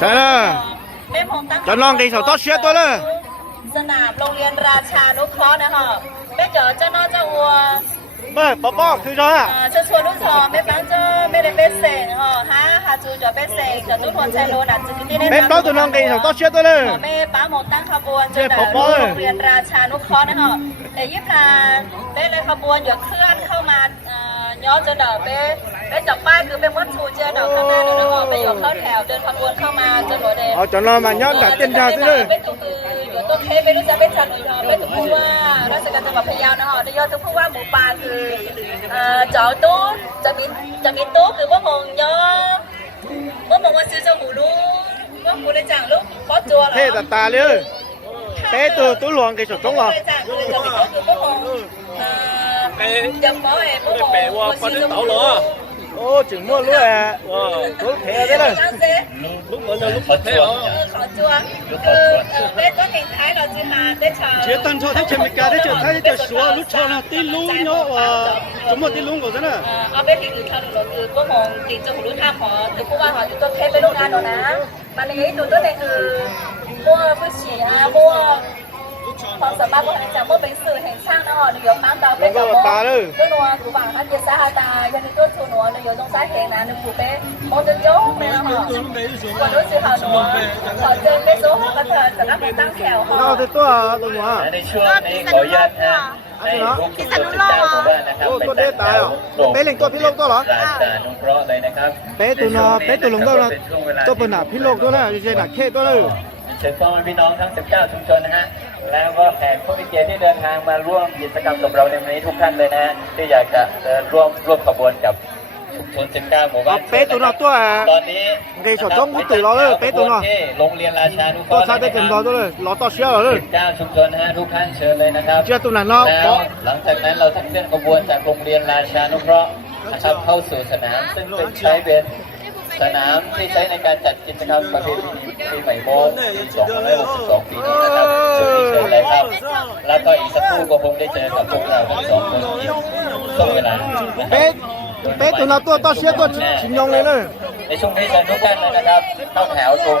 ใช่เลยจะลองกินสต๊อกเชียตัวเลยสนามโรงเรียนราชานุเคราะห์นะคะแม่เจ๋อเจ้าน้องเจ้าวัวไม่ป๊อกคือจ้าจะชวนลูกชอแม่ปังเจ้าไม่ได้เป็นเสงหาจูจะเป็นเสงจะตุ้นหัวใจโลนัดจะกินได้แม่ป๊อกตัวน้องกินสต๊อกเชียตัวเลยแม่ป้าหมดตั้งขบวนจะเดินโรงเรียนราชานุเคราะห์นะคะแต่ยิบลาได้เลยขบวนอย่าเคลื่อนเข้ามาย้อนจะเดินไปจับป้ายคือเป็นวัดชูเจ้าเดินข้างหน้าแล้วก็ไปอยู่เข้าแถวเดินขบวนเข้ามาจนหัวเดนจะรอมาย้อนแต่เต้นยาวเลยไม่ถูกคืออยู่ต้นเทไม่รู้จะเป็นจันหรือทอไม่ถูกพูดว่าราชการจังหวัดพะเยานะคะได้ยอดจะพูดว่าหมูป่าคือจอตู้จะมีตู้คือว่ามองย่อว่ามองว่าซื้อเจ้าหมูลูกว่าหมูได้จังลูกป๊อจัวเหรอเท่ตาเลยเต้ตัวหลวงกินสต๊อกเหรอจะมีตู้คือว่ามองยังมองเอ๋ว่ามองว่าซื้อเจ้าหมูลูกโอ้จึงมั่วรู้อ่ะรู้เท่ได้เลยlúc mới là lúc khó chua khó chua bên có hình thái là gì mà đây chờ chỉ toàn cho thấy chuyện mình cả đấy chuyện thấy chuyện xóa lúc cho là tí lú nhớ chúng một tí lú của thế này ở bên thì theo được từ có một tiền cho một đứa tham họ từ cô ba họ chúng tôi thêm bên lúc ăn rồi nè mà này tụi tôi này từ mua với chị muaความสามารถของจากเมื่อเป็นสื่อแห่งช่างนะฮะในยกน้ำตาเป็นกับโม่ตัวนัวกูบังพันเยสาฮาตายันในตัวตัวนัวในยกตรงซ้ายแห่งนั้นในกูเป็นโมจะโจ้เลยนะฮะคนรู้สึกหานัวขอเจอเป็นโซ่กระเถิดสำหรับคนตั้งแถวฮะเราตัวนัวในช่วงนี้ขออนุญาตให้ผู้กิจการของบ้านนะครับเป็นแถวเป็นเหล่งตัวพิโลกตัวเหรอราชานุเคราะห์เลยนะครับเป็นตัวนัวเป็นตัวหลงตัวนะตัวเป็นหนาพิโลกตัวนะจะหนักเทตัวเลยเชิญพ่อพี่น้องทั้ง19ชุมชนนะฮะแล้วก็แขกผู้มีเกียรติที่เดินทางมาร่วมกิจกรรมกับเราในวันนี้ทุกท่านเลยนะที่อยากจะร่วมขบวนกับชุมชน19หมู่บ้านเป๊ะตัวนัวตัวตอนนี้เกยสดต้องมุดตื่นรอเลยเป๊ะตัวนัวโรงเรียนราชานุเคราะห์ตัวชาได้เต็มรอตัวเลยรอต่อเชื่อเลย19ชุมชนนะฮะทุกท่านเชิญเลยนะครับเชื่อตัวนั้นเนาะแล้วหลังจากนั้นเราจะเคลื่อนขบวนจากโรงเรียนราชานุเคราะห์นะครับเข้าสู่สนามซึ่งเป็นใช้เป็นสนามที่ใช้ในการจัดกิจกรรมประเพณีปีใหม่โมง2562ปีนี้นะครับเชิญเลยครับแล้วก็อีกสักครู่ก็คงได้เจอกับพวกเราทั้งสองคนช่วงเวลาเป๊ะตัวนัวตัวต่อเชื่อตัวชิงยองเลยในช่วงนี้เชิญทุกท่านนะครับเข้าแถวตรง